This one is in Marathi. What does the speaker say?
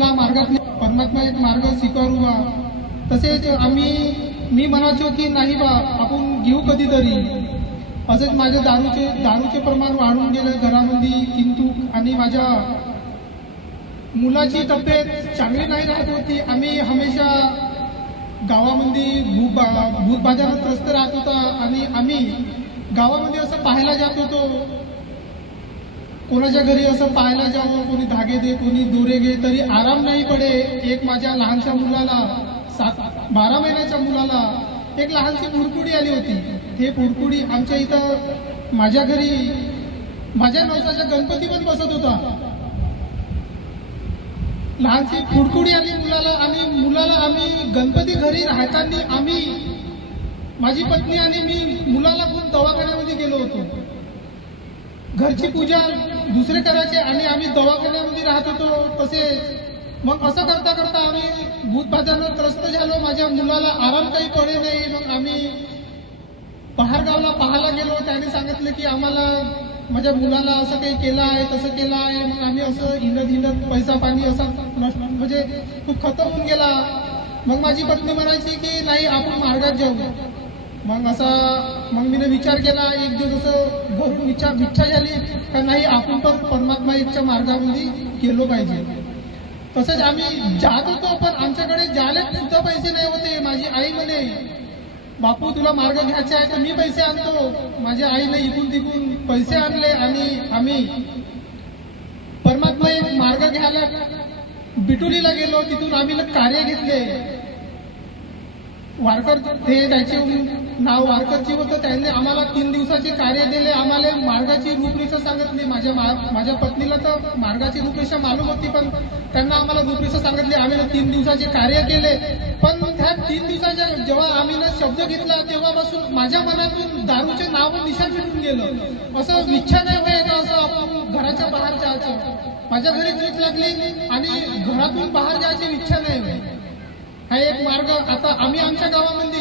तुला मार्गात परमात्मा एक मार्ग स्वीकारू बा. तसेच मी म्हणायचो की नाही बा आपण घेऊ कधीतरी. असंच माझे दारूचे प्रमाण वाढून गेले घरामध्ये. किंतु आणि माझ्या मुलाची तब्येत चांगली नाही राहत होती. आम्ही हमेशा गावामध्ये भूत बाजारात त्रस्त राहत होता. आणि आम्ही गावामध्ये असं पाहायला जात होतो, कोणाच्या घरी असं पाहायला जावं, कोणी धागे दे, कोणी दोरे घे, तरी आराम नाही पडे. एक माझ्या लहानशा मुलाला 12 महिन्याच्या मुलाला एक लहानशी पुडकुडी आली होती. ते पुडकुडी आमच्या इथं माझ्या घरी माझ्या नवसाचा गणपती पण बसत होता. लहानशी पुडकुडी आली मुलाला. आणि मुलाला आम्ही गणपती घरी राहताना आम्ही माझी पत्नी आणि मी मुलाला घेऊन दवाखान्यामध्ये गेलो होतो. घरची पूजा दुसरे करायचे आणि आम्ही दवाखान्यामध्ये राहत होतो. तसे मग असं करता करता आम्ही भूत बाजारात त्रस्त झालो. माझ्या मुलाला आराम काही पडे नाही. मग आम्ही बाहेरगावला पाहायला गेलो. त्याने सांगितलं की आम्हाला माझ्या मुलाला असं काही केलं आहे, तसं केलं आहे. मग आम्ही असं हिंडत पैसा पाणी असा म्हणजे खूप खतम होऊन गेला. मग माझी पत्नी म्हणायची की नाही आपण मार्गात जाऊ. मग मी विचार केला. एक दिवस असं घरून इच्छा झाली का नाही आपण पण परमात्मा एकच्या मार्गामध्ये गेलो पाहिजे. तसंच आम्ही जात होतो, पण आमच्याकडे जायला सुद्धा पैसे नाही होते. माझी आई म्हणे बापू तुला मार्ग घ्यायचा आहे तर मी पैसे आणतो. माझ्या आईने इकून तिकून पैसे आणले आणि आम्ही परमात्मा एक मार्ग घ्यायला बिटुलीला गेलो. तिथून आम्ही कार्य घेतले. वारकर ते त्याचे नाव वारकरची होतं. त्यांनी आम्हाला 3 दिवसाचे कार्य दिले. आम्हाला मार्गाची रूपरेषा सांगितली. माझ्या पत्नीला तर मार्गाची रूपरेषा मालूम होती, पण त्यांना आम्हाला रूपरेषा सांगितली. आम्ही 3 दिवसाचे कार्य केले. पण त्या 3 दिवसाच्या जेव्हा आम्ही शब्द घेतला तेव्हापासून माझ्या मनातून दारूचे नाव निशाण फिरून गेलं. असं इच्छा नाही व्हायचं असं आपण घराच्या बाहेर जायचं. माझ्या घरी चूक लागली आणि घरातून बाहेर जायची इच्छा नाही व्हाय. हा एक मार्ग आता आम्ही आमच्या गावामध्ये